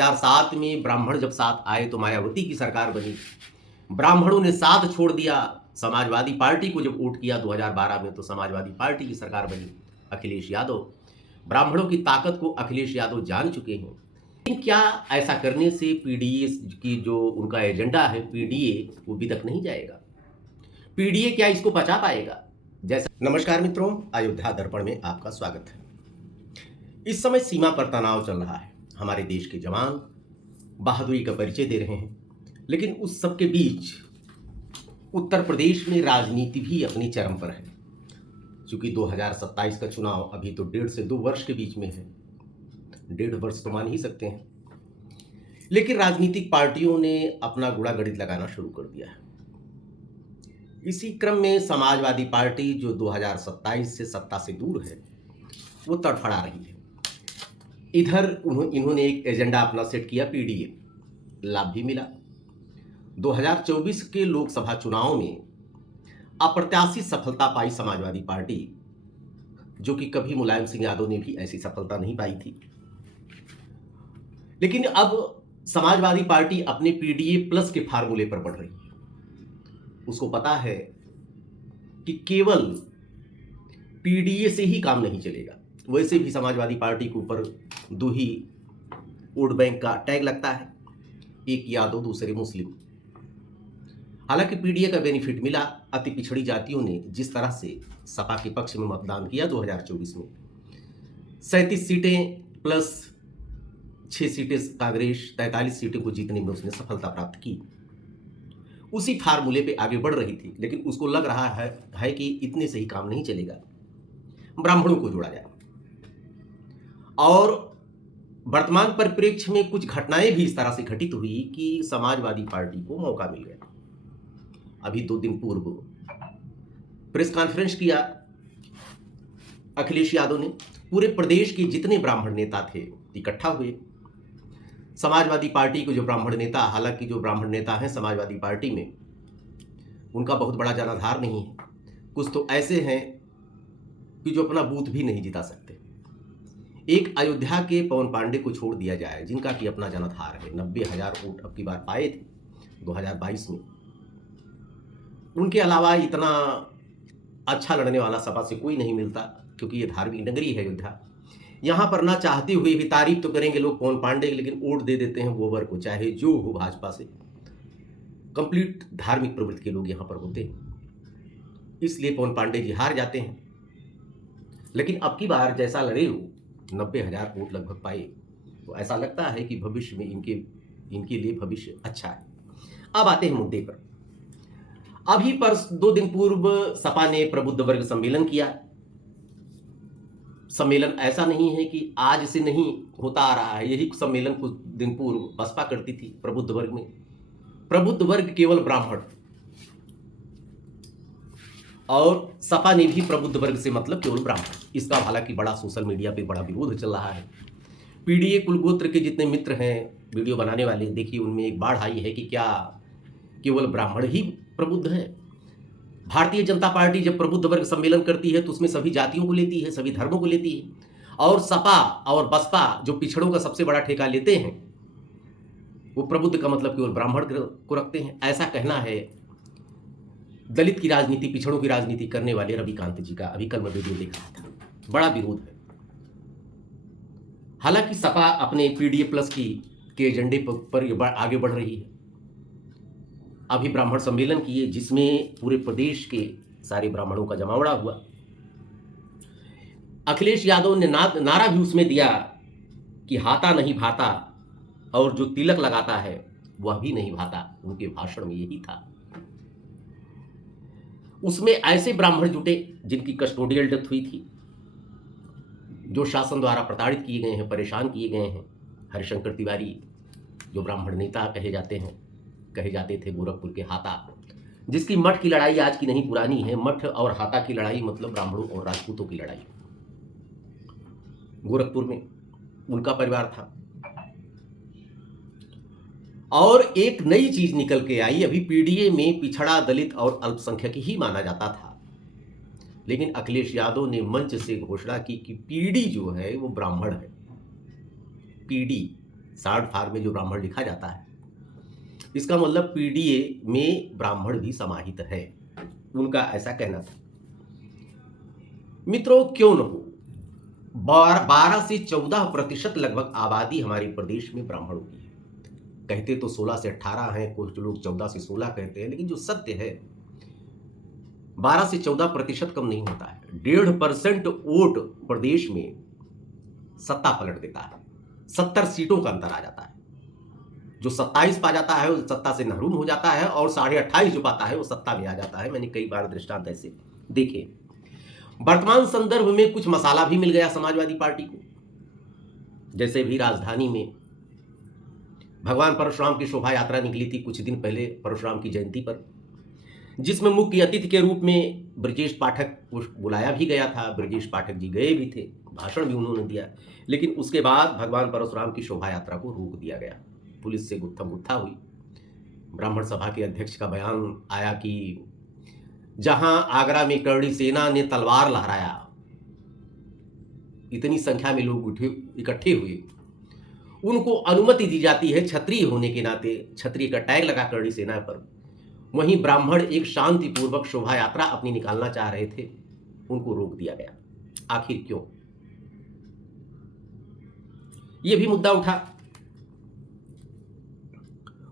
2007 में ब्राह्मण जब साथ आए तो मायावती की सरकार बनी। ब्राह्मणों ने साथ छोड़ दिया, समाजवादी पार्टी को जब वोट किया 2012 में तो समाजवादी पार्टी की सरकार बनी, अखिलेश यादव। ब्राह्मणों की ताकत को अखिलेश यादव जान चुके हैं। लेकिन क्या ऐसा करने से पीडीए की जो उनका एजेंडा है, पीडीए वो विदक नहीं जाएगा? पीडीए क्या इसको बचा पाएगा? नमस्कार मित्रों, अयोध्या दर्पण में आपका स्वागत है। इस समय सीमा पर तनाव चल रहा है। हमारे देश के जवान बहादुरी का परिचय दे रहे हैं, लेकिन उस सब के बीच उत्तर प्रदेश में राजनीति भी अपनी चरम पर है। क्योंकि 2027 का चुनाव अभी तो 1.5 से 2 वर्ष के बीच में है। 1.5 वर्ष तो मान ही सकते हैं, लेकिन राजनीतिक पार्टियों ने अपना गुड़ा गणित लगाना शुरू कर दिया है। इसी क्रम में समाजवादी पार्टी जो 2027 से सत्ता से दूर है, वो तड़फड़ा रही है। इधर इन्होंने एक एजेंडा अपना सेट किया, पीडीए, लाभ भी मिला। 2024 के लोकसभा चुनाव में अप्रत्याशित सफलता पाई समाजवादी पार्टी, जो कि कभी मुलायम सिंह यादव ने भी ऐसी सफलता नहीं पाई थी। लेकिन अब समाजवादी पार्टी अपने पीडीए प्लस के फार्मूले पर बढ़ रही है। उसको पता है कि केवल पीडीए से ही काम नहीं चलेगा। वैसे भी समाजवादी पार्टी के ऊपर 2 ही वोट बैंक का टैग लगता है, एक यादव दूसरे मुस्लिम। हालांकि पीडीए का बेनिफिट मिला। अति पिछड़ी जातियों ने जिस तरह से सपा के पक्ष में मतदान किया 2024 में, 37 सीटें प्लस 6 सीटें कांग्रेस, 43 सीटें को जीतने में उसने सफलता प्राप्त की। उसी फार्मूले पे आगे बढ़ रही थी, लेकिन उसको लग रहा है कि इतने से ही काम नहीं चलेगा, ब्राह्मणों को जोड़ा जाए। और वर्तमान परिप्रेक्ष्य में कुछ घटनाएं भी इस तरह से घटित हुई कि समाजवादी पार्टी को मौका मिल गया। अभी 2 दिन पूर्व प्रेस कॉन्फ्रेंस किया अखिलेश यादव ने। पूरे प्रदेश के जितने ब्राह्मण नेता थे इकट्ठा हुए। समाजवादी पार्टी के जो ब्राह्मण नेता, हालांकि जो ब्राह्मण नेता हैं समाजवादी पार्टी में, उनका बहुत बड़ा जनाधार नहीं है। कुछ तो ऐसे हैं कि जो अपना बूथ भी नहीं जिता सकते। एक अयोध्या के पवन पांडे को छोड़ दिया जाए, जिनका कि अपना जनाधार है, 90,000 वोट अब की बार पाए थे 2022 में। उनके अलावा इतना अच्छा लड़ने वाला सपा से कोई नहीं मिलता, क्योंकि ये धार्मिक नगरी है अयोध्या। यहाँ पर ना चाहते हुए भी तारीफ तो करेंगे लोग पवन पांडे, लेकिन वोट दे देते हैं गोबर को, चाहे जो हो भाजपा से। कंप्लीट धार्मिक प्रवृत्ति के लोग यहाँ पर होते हैं, इसलिए पवन पांडे जी हार जाते हैं। लेकिन अब की बार जैसा लड़े हो, 90,000 वोट लगभग पाए, तो ऐसा लगता है कि भविष्य में इनके लिए भविष्य अच्छा है। अब आते हैं मुद्दे पर। अभी पर 2 दिन पूर्व सपा ने प्रबुद्ध वर्ग सम्मेलन किया। सम्मेलन ऐसा नहीं है कि आज से नहीं होता आ रहा है, यही सम्मेलन कुछ दिन पूर्व बसपा करती थी प्रबुद्ध वर्ग में। प्रबुद्ध वर्ग केवल ब्राह्मण, और सपा ने भी प्रबुद्ध वर्ग से मतलब केवल ब्राह्मण। इसका हालांकि बड़ा सोशल मीडिया पे बड़ा विरोध चल रहा है। पीडीए कुलगोत्र के जितने मित्र हैं वीडियो बनाने वाले, देखिए उनमें एक बाढ़ आई है कि क्या केवल ब्राह्मण ही प्रबुद्ध है। भारतीय जनता पार्टी जब प्रबुद्ध वर्ग सम्मेलन करती है तो उसमें सभी जातियों को लेती है, सभी धर्मों को लेती है। और सपा और बसपा जो पिछड़ों का सबसे बड़ा ठेका लेते हैं, वो प्रबुद्ध का मतलब केवल ब्राह्मण को रखते हैं। ऐसा कहना है दलित की राजनीति, पिछड़ों की राजनीति करने वाले रविकांत जी का। अभी कल मैं वीडियो देख रहा था, बड़ा विरोध है। हालांकि सपा अपने पीडीए प्लस के एजेंडे पर आगे बढ़ रही है। अभी ब्राह्मण सम्मेलन किए, जिसमें पूरे प्रदेश के सारे ब्राह्मणों का जमावड़ा हुआ। अखिलेश यादव ने नारा भी उसमें दिया कि हाथा नहीं भाता, और जो तिलक लगाता है वह भी नहीं भाता। उनके भाषण में यही था। उसमें ऐसे ब्राह्मण जुटे जिनकी कस्टोडियल डेथ हुई थी, जो शासन द्वारा प्रताड़ित किए गए हैं, परेशान किए गए हैं। हरिशंकर तिवारी जो ब्राह्मण नेता कहे जाते थे, गोरखपुर के हाथा, जिसकी मठ की लड़ाई आज की नहीं पुरानी है। मठ और हाथा की लड़ाई मतलब ब्राह्मणों और राजपूतों की लड़ाई। गोरखपुर में उनका परिवार था। और एक नई चीज निकल के आई। अभी पीडीए में पिछड़ा, दलित और अल्पसंख्यक ही माना जाता था, लेकिन अखिलेश यादव ने मंच से घोषणा की कि पीडी जो है वो ब्राह्मण है। पीडी शार्ट फॉर्म में जो ब्राह्मण लिखा जाता है, इसका मतलब पीडीए में ब्राह्मण भी समाहित है, उनका ऐसा कहना था। मित्रों, क्यों न हो, 12 से 14% लगभग आबादी हमारे प्रदेश में ब्राह्मणों की है। कहते तो 16 से 18 हैं, कुछ लोग 14 से 16 कहते हैं, लेकिन जो सत्य है 12 से 14% कम नहीं होता है। 1.5% वोट प्रदेश में सत्ता पलट देता है, 70 सीटों का अंतर आ जाता है। जो 27 पा जाता है वो सत्ता से महरूम हो जाता है, और 28.5 जो पाता है वो सत्ता में आ जाता है। मैंने कई बार दृष्टांत ऐसे देखे। वर्तमान संदर्भ में कुछ मसाला भी मिल गया समाजवादी पार्टी को। जैसे भी राजधानी में भगवान परशुराम की शोभा यात्रा निकली थी कुछ दिन पहले, परशुराम की जयंती पर, जिसमें मुख्य अतिथि के रूप में ब्रजेश पाठक को बुलाया भी गया था। ब्रजेश पाठक जी गए भी थे, भाषण भी उन्होंने दिया, लेकिन उसके बाद भगवान परशुराम की शोभा यात्रा को रोक दिया गया। पुलिस से गुत्थम गुत्था हुई। ब्राह्मण सभा के अध्यक्ष का बयान आया कि जहां आगरा में करणी सेना ने तलवार लहराया, इतनी संख्या में लोग इकट्ठे हुए, उनको अनुमति दी जाती है क्षत्रिय होने के नाते, क्षत्रिय का टैग लगा करणी सेना पर, वहीं ब्राह्मण एक शांतिपूर्वक शोभा यात्रा अपनी निकालना चाह रहे थे, उनको रोक दिया गया। आखिर क्यों? यह भी मुद्दा उठा।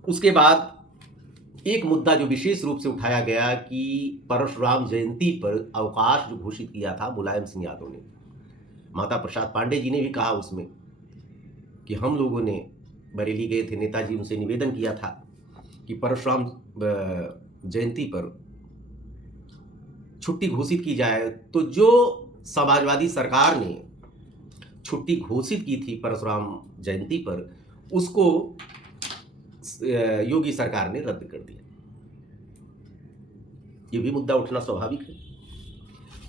उसके बाद एक मुद्दा जो विशेष रूप से उठाया गया कि परशुराम जयंती पर अवकाश जो घोषित किया था मुलायम सिंह यादव ने, माता प्रसाद पांडे जी ने भी कहा उसमें कि हम लोगों ने बरेली गए थे, नेताजी उनसे निवेदन किया था कि परशुराम जयंती पर छुट्टी घोषित की जाए। तो जो समाजवादी सरकार ने छुट्टी घोषित की थी परशुराम जयंती पर, उसको योगी सरकार ने रद्द कर दिया। यह भी मुद्दा उठना स्वाभाविक है।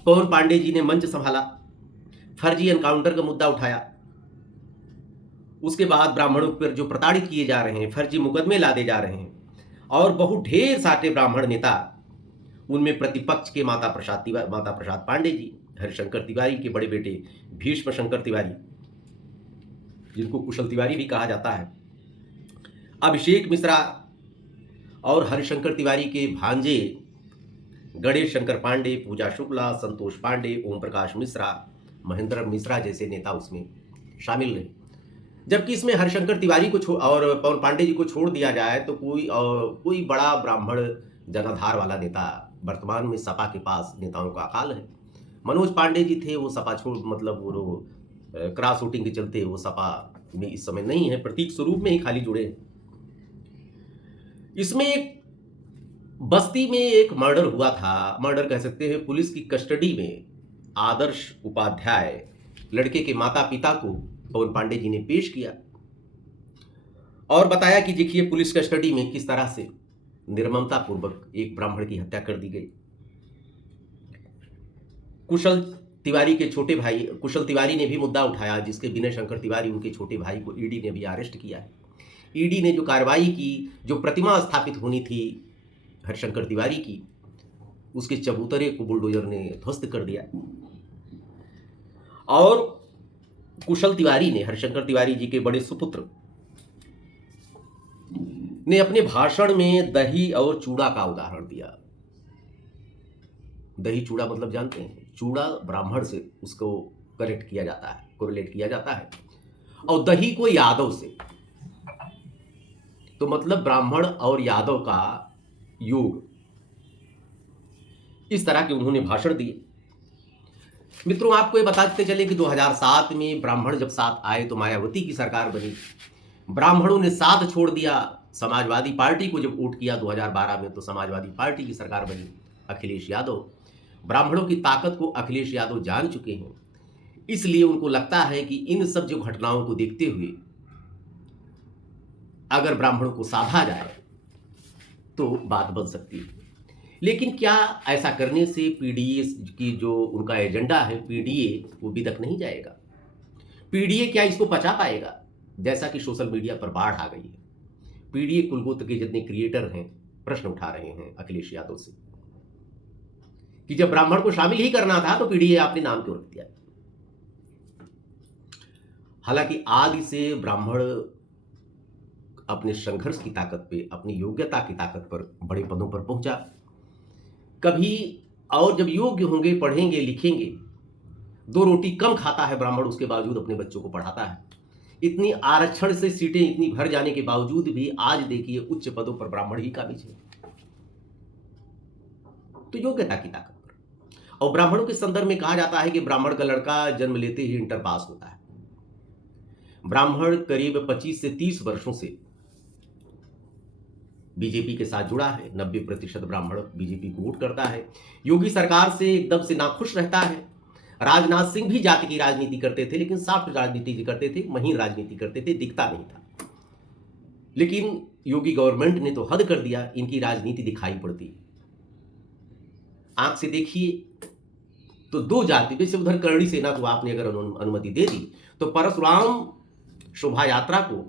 पवन पांडे जी ने मंच संभाला, फर्जी एनकाउंटर का मुद्दा उठाया। उसके बाद ब्राह्मणों पर जो प्रताड़ित किए जा रहे हैं, फर्जी मुकदमे लादे जा रहे हैं, और बहुत ढेर सारे ब्राह्मण नेता, उनमें प्रतिपक्ष के माता प्रसाद पांडे जी, हरिशंकर तिवारी के बड़े बेटे भीष्म शंकर तिवारी, जिनको कुशल तिवारी भी कहा जाता है, अभिषेक मिश्रा, और हरिशंकर तिवारी के भांजे गणेश शंकर पांडे, पूजा शुक्ला, संतोष पांडे, ओम प्रकाश मिश्रा, महेंद्र मिश्रा जैसे नेता उसमें शामिल रहे। जबकि इसमें हरिशंकर तिवारी को और पवन पांडे जी को छोड़ दिया जाए तो कोई बड़ा ब्राह्मण जनाधार वाला नेता वर्तमान में सपा के पास नेताओं का अकाल है। मनोज पांडे जी थे, वो सपा छोड़, मतलब वो क्रॉस वोटिंग के चलते वो सपा में इस समय नहीं है, प्रतीक स्वरूप में ही खाली जुड़े हैं। इसमें एक बस्ती में एक मर्डर हुआ था, मर्डर कह सकते हैं। पुलिस की कस्टडी में आदर्श उपाध्याय लड़के के माता पिता को पवन पांडे जी ने पेश किया और बताया कि देखिए पुलिस कस्टडी में किस तरह से निर्ममता पूर्वक एक ब्राह्मण की हत्या कर दी गई। कुशल तिवारी के छोटे भाई, कुशल तिवारी ने भी मुद्दा उठाया, जिसके विनय शंकर तिवारी, उनके छोटे भाई को ईडी ने भी अरेस्ट किया है। ईडी ने जो कार्रवाई की, जो प्रतिमा स्थापित होनी थी हरिशंकर तिवारी की, उसके चबूतरे को बुलडोजर ने ध्वस्त कर दिया। और कुशल तिवारी ने, हरिशंकर तिवारी जी के बड़े सुपुत्र ने, अपने भाषण में दही और चूड़ा का उदाहरण दिया। दही चूड़ा मतलब जानते हैं, चूड़ा ब्राह्मण से उसको कनेक्ट किया जाता है, कोरिलेट किया जाता है, और दही को यादव से, तो मतलब ब्राह्मण और यादव का योग। इस तरह के उन्होंने भाषण दिए। मित्रों, आपको ये बताते चले कि 2007 में ब्राह्मण जब साथ आए तो मायावती की सरकार बनी। ब्राह्मणों ने साथ छोड़ दिया समाजवादी पार्टी को। जब वोट किया 2012 में तो समाजवादी पार्टी की सरकार बनी, अखिलेश यादव। ब्राह्मणों की ताकत को अखिलेश यादव जान चुके हैं, इसलिए उनको लगता है कि इन सब जो घटनाओं को देखते हुए अगर ब्राह्मणों को साधा जाए तो बात बन सकती है। लेकिन क्या ऐसा करने से पीडीए की जो उनका एजेंडा है, पीडीए, वो बिदक नहीं जाएगा? पीडीए क्या इसको पचा पाएगा? जैसा कि सोशल मीडिया पर बाढ़ आ गई है। पीडीए कुलगोत्र के जितने क्रिएटर हैं प्रश्न उठा रहे हैं अखिलेश यादव से कि जब ब्राह्मण को शामिल ही करना था तो पीडीए आपने नाम क्यों रख दिया? हालांकि आदि से ब्राह्मण अपने संघर्ष की ताकत पे, अपनी योग्यता की ताकत पर बड़े पदों पर पहुंचा। कभी और जब योग्य होंगे, पढ़ेंगे, लिखेंगे, 2 रोटी कम खाता है ब्राह्मण, उसके बावजूद अपने बच्चों को पढ़ाता है। इतनी आरक्षण से सीटें इतनी भर जाने के बावजूद भी आज देखिए उच्च पदों पर ब्राह्मण ही काबिज है। तो योग्यता की ताकत पर। और ब्राह्मणों के संदर्भ में कहा जाता है कि ब्राह्मण का लड़का जन्म लेते ही इंटर पास होता है। ब्राह्मण करीब 25 से 30 वर्षों से बीजेपी के साथ जुड़ा है। 90% ब्राह्मण बीजेपी को वोट करता है। योगी सरकार से एकदम से नाखुश रहता है। राजनाथ सिंह भी जाति की राजनीति करते थे, लेकिन सॉफ्ट राजनीति करते थे, महीन राजनीति करते थे, दिखता नहीं था। लेकिन योगी गवर्नमेंट ने तो हद कर दिया, इनकी राजनीति दिखाई पड़ती है। आंख से देखिए तो 2 जाति, वैसे उधर करणी सेना को आपने अगर अनुमति दे दी, तो परशुराम शोभा यात्रा को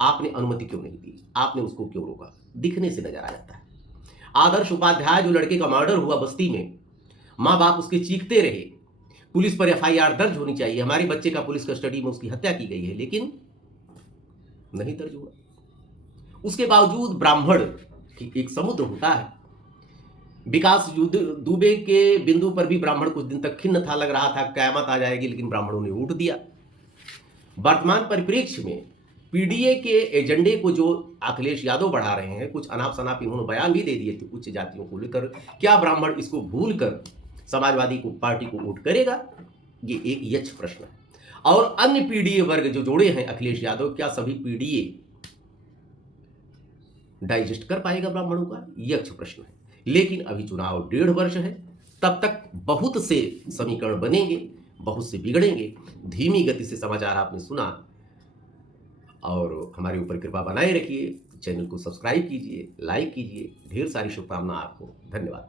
आपने अनुमति क्यों नहीं दी? आपने उसको क्यों रोका? दिखने से नजर आ जाता है। आदर्श उपाध्याय, जो लड़के का मर्डर हुआ बस्ती में, माँ बाप उसके चीखते रहे, पुलिस पर एफआईआर दर्ज होनी चाहिए, हमारे बच्चे का पुलिस कस्टडी में उसकी हत्या की गई है, लेकिन नहीं दर्ज हुआ। उसके बावजूद ब्राह्मण की एक समुद्र होता है। विकास दुबे के बिंदु पर भी ब्राह्मण कुछ दिन तक खिन्न था, लग रहा था कयामत आ जाएगी, लेकिन ब्राह्मणों ने वोट दिया। वर्तमान परिप्रेक्ष्य में पीडीए के एजेंडे को जो अखिलेश यादव बढ़ा रहे हैं, कुछ अनाप शनाप इन्होंने बयान भी दे दिए थे उच्च जातियों को लेकर, क्या ब्राह्मण इसको भूलकर समाजवादी को पार्टी को वोट करेगा? ये एक यक्ष प्रश्न है। और अन्य पीडीए वर्ग जो जोड़े हैं अखिलेश यादव, क्या सभी पीडीए डाइजेस्ट कर पाएगा ब्राह्मणों का? यक्ष प्रश्न है। लेकिन अभी चुनाव 1.5 वर्ष है, तब तक बहुत से समीकरण बनेंगे, बहुत से बिगड़ेंगे। धीमी गति से समाचार आपने सुना, और हमारे ऊपर कृपा बनाए रखिए। चैनल को सब्सक्राइब कीजिए, लाइक कीजिए। ढेर सारी शुभकामनाएं आपको। धन्यवाद।